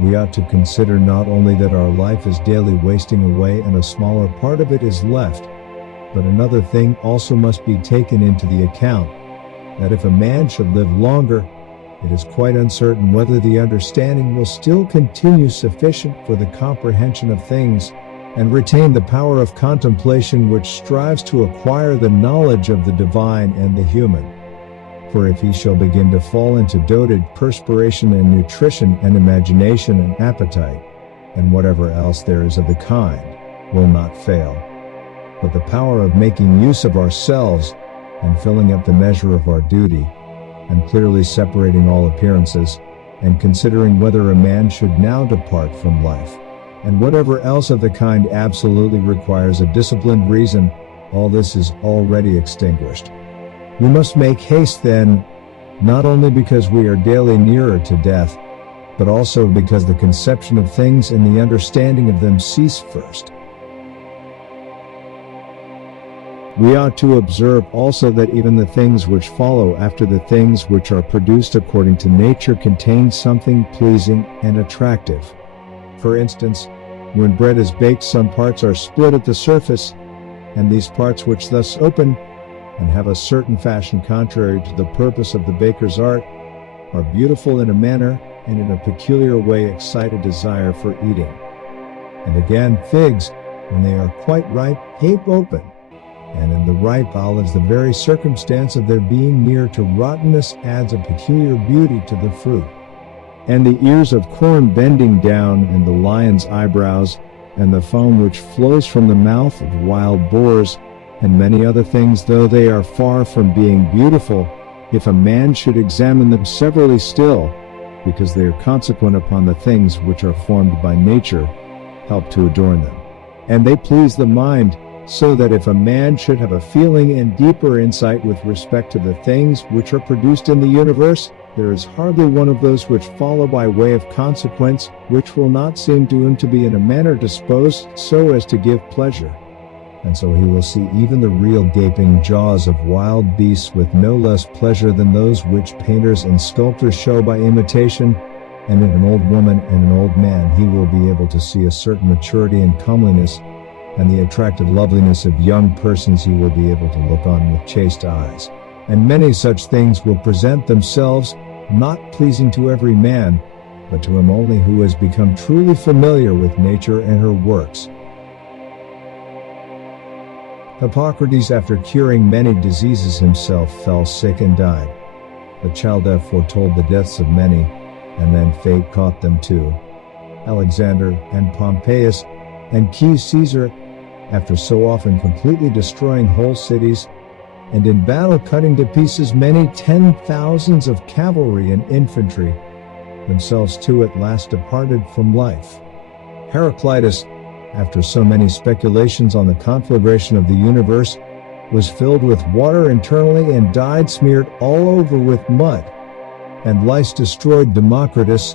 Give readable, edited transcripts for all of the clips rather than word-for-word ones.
We ought to consider not only that our life is daily wasting away and a smaller part of it is left, but another thing also must be taken into the account, that if a man should live longer, it is quite uncertain whether the understanding will still continue sufficient for the comprehension of things, and retain the power of contemplation which strives to acquire the knowledge of the divine and the human. For if he shall begin to fall into dotted perspiration and nutrition and imagination and appetite, and whatever else there is of the kind, will not fail. But the power of making use of ourselves, and filling up the measure of our duty, and clearly separating all appearances, and considering whether a man should now depart from life, and whatever else of the kind absolutely requires a disciplined reason, all this is already extinguished. We must make haste then, not only because we are daily nearer to death, but also because the conception of things and the understanding of them cease first. We ought to observe also that even the things which follow after the things which are produced according to nature contain something pleasing and attractive. For instance, when bread is baked, some parts are split at the surface, and these parts which thus open, and have a certain fashion contrary to the purpose of the baker's art, are beautiful in a manner, and in a peculiar way excite a desire for eating. And again, figs, when they are quite ripe, gape open, and in the ripe olives the very circumstance of their being near to rottenness adds a peculiar beauty to the fruit. And the ears of corn bending down, and the lion's eyebrows, and the foam which flows from the mouth of wild boars, and many other things, though they are far from being beautiful, if a man should examine them severally still, because they are consequent upon the things which are formed by nature, help to adorn them. And they please the mind, so that if a man should have a feeling and deeper insight with respect to the things which are produced in the universe, there is hardly one of those which follow by way of consequence, which will not seem to him to be in a manner disposed so as to give pleasure. And so he will see even the real gaping jaws of wild beasts with no less pleasure than those which painters and sculptors show by imitation, and in an old woman and an old man he will be able to see a certain maturity and comeliness, and the attractive loveliness of young persons he will be able to look on with chaste eyes. And many such things will present themselves, not pleasing to every man, but to him only who has become truly familiar with nature and her works. Hippocrates, after curing many diseases himself, fell sick and died. The Chaldea foretold the deaths of many, and then fate caught them too. Alexander and Pompeius and King Caesar, after so often completely destroying whole cities, and in battle cutting to pieces many 10,000s of cavalry and infantry, themselves too at last departed from life. Heraclitus, after so many speculations on the conflagration of the universe, was filled with water internally and died smeared all over with mud. And lice destroyed Democritus,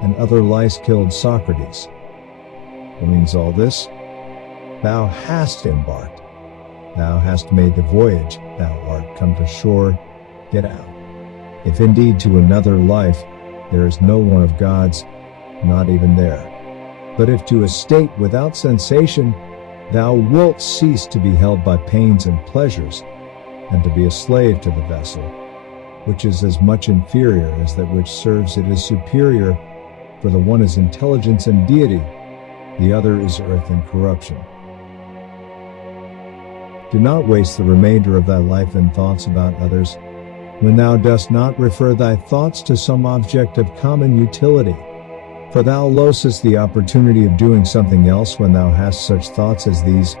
and other lice killed Socrates. What means all this? Thou hast embarked. Thou hast made the voyage. Thou art come to shore. Get out. If indeed to another life there is no one of God's, not even there. But if to a state without sensation, thou wilt cease to be held by pains and pleasures, and to be a slave to the vessel, which is as much inferior as that which serves it is superior, for the one is intelligence and deity, the other is earth and corruption. Do not waste the remainder of thy life in thoughts about others, when thou dost not refer thy thoughts to some object of common utility. For thou losest the opportunity of doing something else when thou hast such thoughts as these.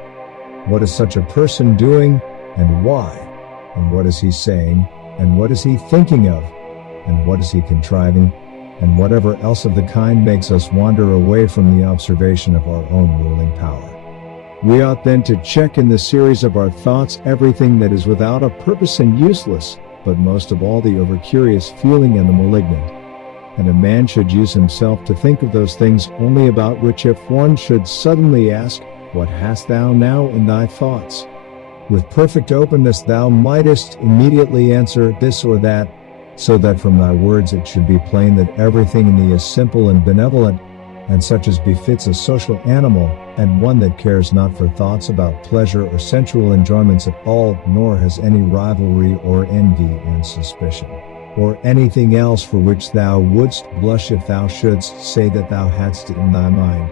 What is such a person doing, and why? And what is he saying, and what is he thinking of, and what is he contriving, and whatever else of the kind makes us wander away from the observation of our own ruling power. We ought then to check in the series of our thoughts everything that is without a purpose and useless, but most of all the overcurious feeling and the malignant. And a man should use himself to think of those things only about which if one should suddenly ask, What hast thou now in thy thoughts? With perfect openness thou mightest immediately answer this or that, so that from thy words it should be plain that everything in thee is simple and benevolent, and such as befits a social animal, and one that cares not for thoughts about pleasure or sensual enjoyments at all, nor has any rivalry or envy and suspicion, or anything else for which thou wouldst blush if thou shouldst say that thou hadst it in thy mind.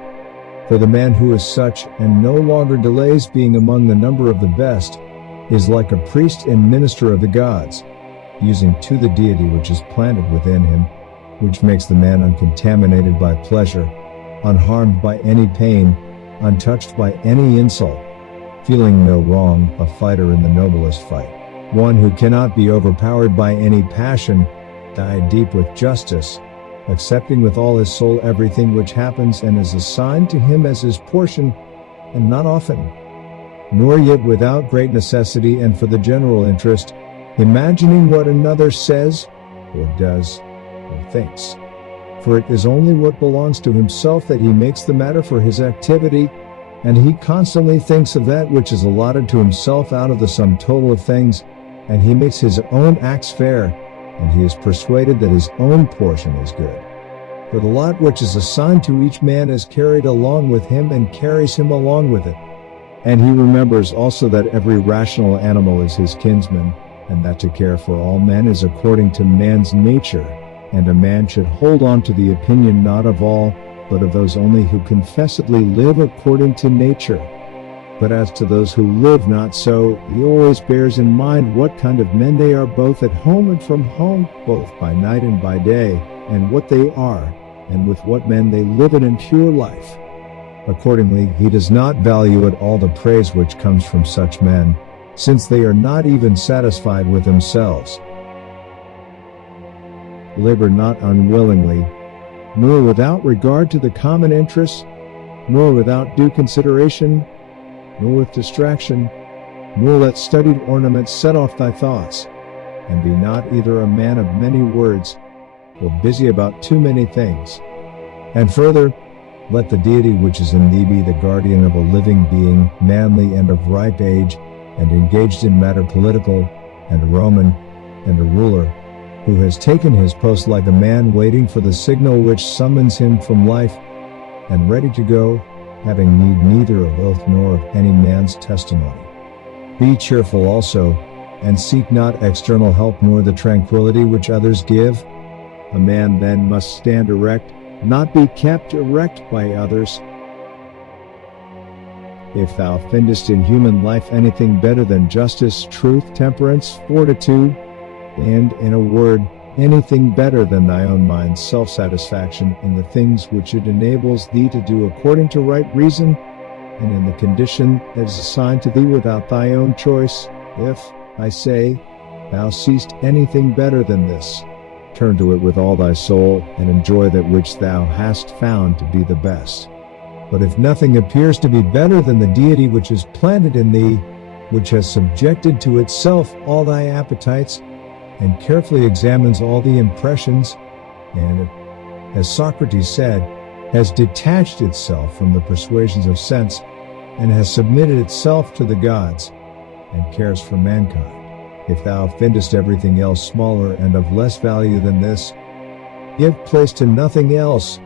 For the man who is such, and no longer delays being among the number of the best, is like a priest and minister of the gods, using to the deity which is planted within him, which makes the man uncontaminated by pleasure, unharmed by any pain, untouched by any insult, feeling no wrong, a fighter in the noblest fight, one who cannot be overpowered by any passion, dyed deep with justice, accepting with all his soul everything which happens and is assigned to him as his portion, and not often, nor yet without great necessity and for the general interest, imagining what another says, or does, or thinks. For it is only what belongs to himself that he makes the matter for his activity, and he constantly thinks of that which is allotted to himself out of the sum total of things, and he makes his own acts fair, and he is persuaded that his own portion is good. For the lot which is assigned to each man is carried along with him and carries him along with it. And he remembers also that every rational animal is his kinsman, and that to care for all men is according to man's nature, and a man should hold on to the opinion not of all, but of those only who confessedly live according to nature. But as to those who live not so, he always bears in mind what kind of men they are both at home and from home, both by night and by day, and what they are, and with what men they live an impure life. Accordingly, he does not value at all the praise which comes from such men, since they are not even satisfied with themselves. Labor not unwillingly, nor without regard to the common interests, nor without due consideration, nor with distraction, nor let studied ornaments set off thy thoughts, and be not either a man of many words, or busy about too many things. And further, let the deity which is in thee be the guardian of a living being, manly and of ripe age, and engaged in matter political, and a Roman, and a ruler, who has taken his post like a man waiting for the signal which summons him from life, and ready to go, having need neither of oath nor of any man's testimony. Be cheerful also, and seek not external help nor the tranquility which others give. A man then must stand erect, not be kept erect by others. If thou findest in human life anything better than justice, truth, temperance, fortitude, and, in a word, anything better than thy own mind's self-satisfaction in the things which it enables thee to do according to right reason, and in the condition that is assigned to thee without thy own choice, if, I say, thou seest anything better than this, turn to it with all thy soul, and enjoy that which thou hast found to be the best. But if nothing appears to be better than the deity which is planted in thee, which has subjected to itself all thy appetites, and carefully examines all the impressions, and, as Socrates said, has detached itself from the persuasions of sense, and has submitted itself to the gods, and cares for mankind. If thou findest everything else smaller and of less value than this, give place to nothing else,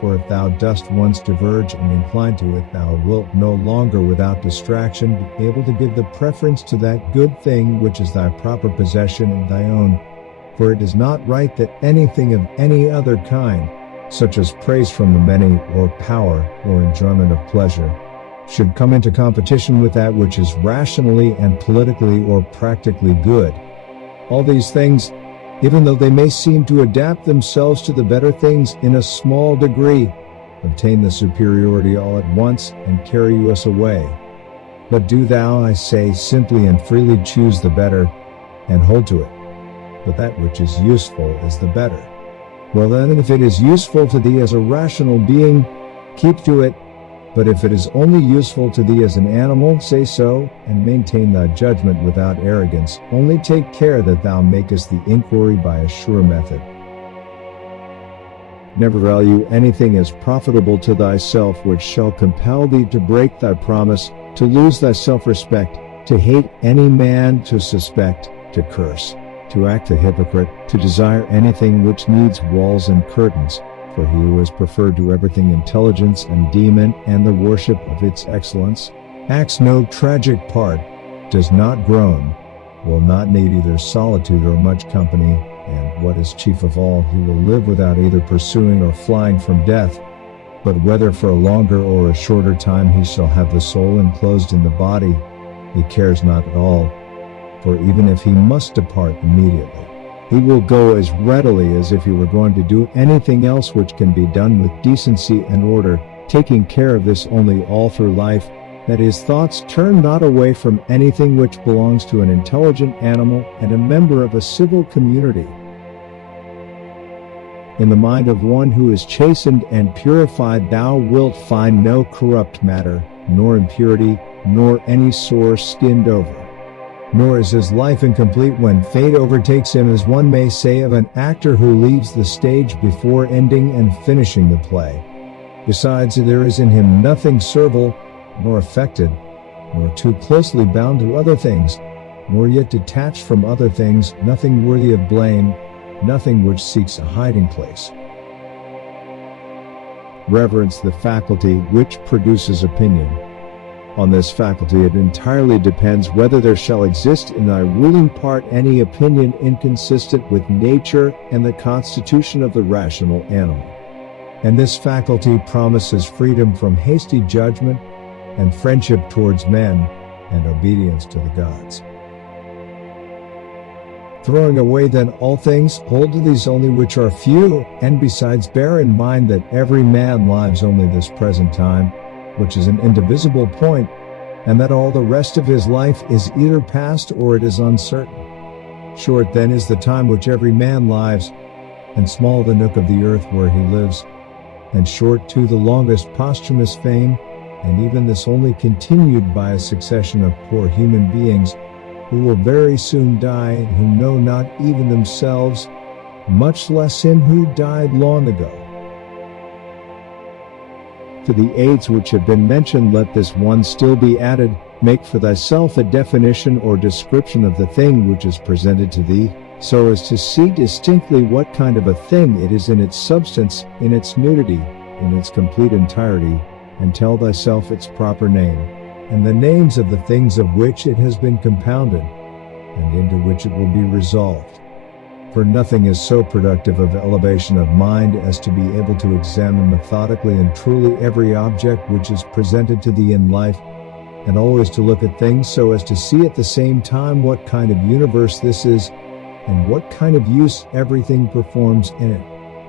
for if thou dost once diverge and incline to it, thou wilt no longer without distraction be able to give the preference to that good thing which is thy proper possession and thy own. For it is not right that anything of any other kind, such as praise from the many, or power, or enjoyment of pleasure, should come into competition with that which is rationally and politically or practically good. All these things, even though they may seem to adapt themselves to the better things in a small degree, obtain the superiority all at once and carry us away. But do thou, I say, simply and freely choose the better, and hold to it. But that which is useful is the better. Well then, if it is useful to thee as a rational being, keep to it. But if it is only useful to thee as an animal, say so, and maintain thy judgment without arrogance. Only take care that thou makest the inquiry by a sure method. Never value anything as profitable to thyself which shall compel thee to break thy promise, to lose thy self-respect, to hate any man, to suspect, to curse, to act the hypocrite, to desire anything which needs walls and curtains, for he who has preferred to everything intelligence and demon and the worship of its excellence, acts no tragic part, does not groan, will not need either solitude or much company, and what is chief of all, he will live without either pursuing or flying from death, but whether for a longer or a shorter time he shall have the soul enclosed in the body, he cares not at all, for even if he must depart immediately, he will go as readily as if he were going to do anything else which can be done with decency and order, taking care of this only all through life, that his thoughts turn not away from anything which belongs to an intelligent animal and a member of a civil community. In the mind of one who is chastened and purified thou wilt find no corrupt matter, nor impurity, nor any sore skinned over. Nor is his life incomplete when fate overtakes him, as one may say of an actor who leaves the stage before ending and finishing the play. Besides, there is in him nothing servile, nor affected, nor too closely bound to other things, nor yet detached from other things, nothing worthy of blame, nothing which seeks a hiding place. Reverence the faculty which produces opinion. On this faculty it entirely depends whether there shall exist in thy ruling part any opinion inconsistent with nature and the constitution of the rational animal. And this faculty promises freedom from hasty judgment, and friendship towards men, and obedience to the gods. Throwing away then all things, hold to these only which are few, and besides bear in mind that every man lives only this present time, which is an indivisible point, and that all the rest of his life is either past or it is uncertain. Short then is the time which every man lives, and small the nook of the earth where he lives, and short too the longest posthumous fame, and even this only continued by a succession of poor human beings, who will very soon die, and who know not even themselves, much less him who died long ago. To the aids which have been mentioned let this one still be added: make for thyself a definition or description of the thing which is presented to thee, so as to see distinctly what kind of a thing it is in its substance, in its nudity, in its complete entirety, and tell thyself its proper name, and the names of the things of which it has been compounded, and into which it will be resolved. For nothing is so productive of elevation of mind as to be able to examine methodically and truly every object which is presented to thee in life, and always to look at things so as to see at the same time what kind of universe this is, and what kind of use everything performs in it,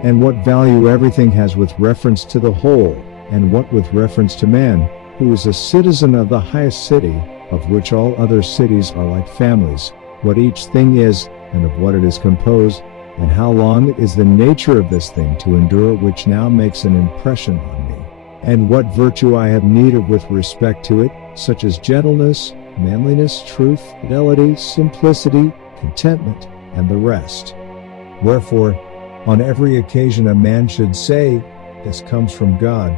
and what value everything has with reference to the whole, and what with reference to man, who is a citizen of the highest city, of which all other cities are like families, what each thing is, and of what it is composed, and how long is the nature of this thing to endure, which now makes an impression on me, and what virtue I have need of with respect to it, such as gentleness, manliness, truth, fidelity, simplicity, contentment, and the rest. Wherefore, on every occasion a man should say, this comes from God,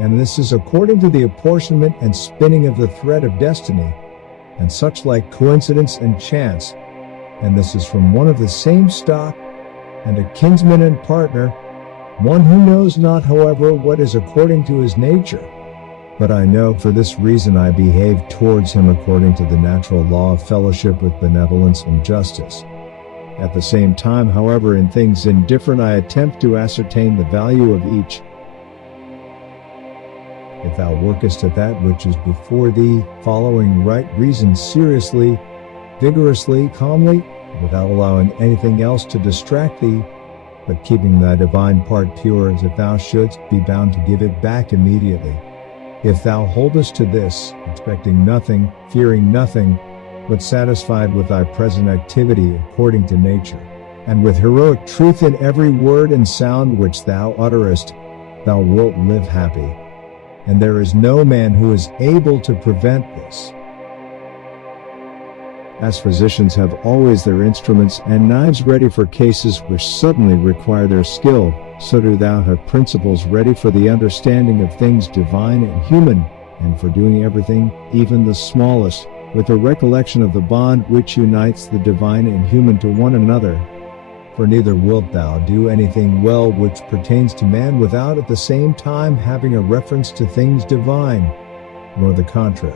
and this is according to the apportionment and spinning of the thread of destiny, and such like coincidence and chance, and this is from one of the same stock, and a kinsman and partner, one who knows not, however, what is according to his nature. But I know for this reason I behave towards him according to the natural law of fellowship with benevolence and justice. At the same time, however, in things indifferent I attempt to ascertain the value of each. If thou workest at that which is before thee, following right reason seriously, vigorously, calmly, without allowing anything else to distract thee, but keeping thy divine part pure, as if thou shouldst be bound to give it back immediately. If thou holdest to this, expecting nothing, fearing nothing, but satisfied with thy present activity according to nature, and with heroic truth in every word and sound which thou utterest, thou wilt live happy. And there is no man who is able to prevent this. As physicians have always their instruments and knives ready for cases which suddenly require their skill, so do thou have principles ready for the understanding of things divine and human, and for doing everything, even the smallest, with the recollection of the bond which unites the divine and human to one another. For neither wilt thou do anything well which pertains to man without at the same time having a reference to things divine, nor the contrary.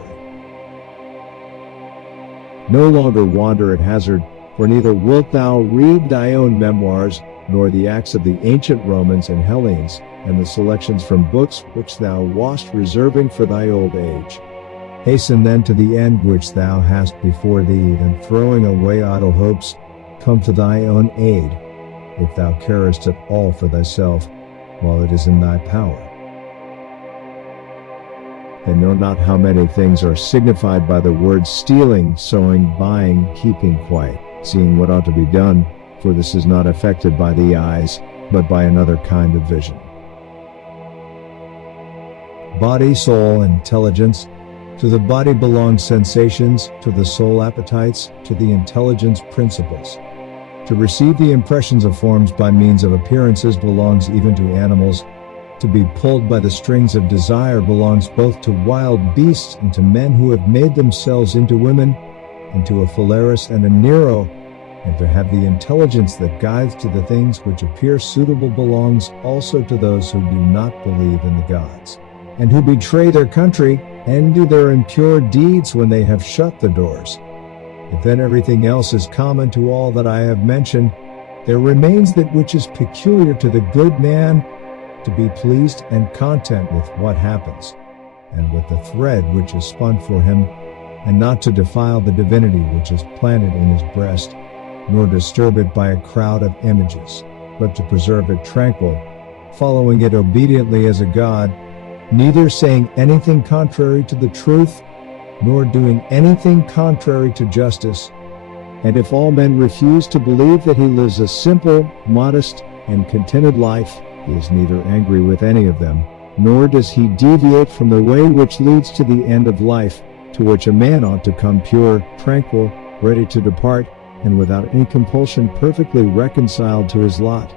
No longer wander at hazard, for neither wilt thou read thy own memoirs, nor the acts of the ancient Romans and Hellenes, and the selections from books which thou wast reserving for thy old age. Hasten then to the end which thou hast before thee, and throwing away idle hopes, come to thy own aid, if thou carest at all for thyself, while it is in thy power. They know not how many things are signified by the words stealing, sowing, buying, keeping quiet, seeing what ought to be done, for this is not affected by the eyes, but by another kind of vision. Body, soul, and intelligence. To the body belong sensations, to the soul appetites, to the intelligence principles. To receive the impressions of forms by means of appearances belongs even to animals. To be pulled by the strings of desire belongs both to wild beasts and to men who have made themselves into women, and to a Phalaris and a Nero, and to have the intelligence that guides to the things which appear suitable belongs also to those who do not believe in the gods, and who betray their country, and do their impure deeds when they have shut the doors. If then everything else is common to all that I have mentioned, there remains that which is peculiar to the good man, to be pleased and content with what happens, and with the thread which is spun for him, and not to defile the divinity which is planted in his breast, nor disturb it by a crowd of images, but to preserve it tranquil, following it obediently as a god, neither saying anything contrary to the truth, nor doing anything contrary to justice. And if all men refuse to believe that he lives a simple, modest, and contented life, he is neither angry with any of them, nor does he deviate from the way which leads to the end of life, to which a man ought to come pure, tranquil, ready to depart, and without any compulsion perfectly reconciled to his lot.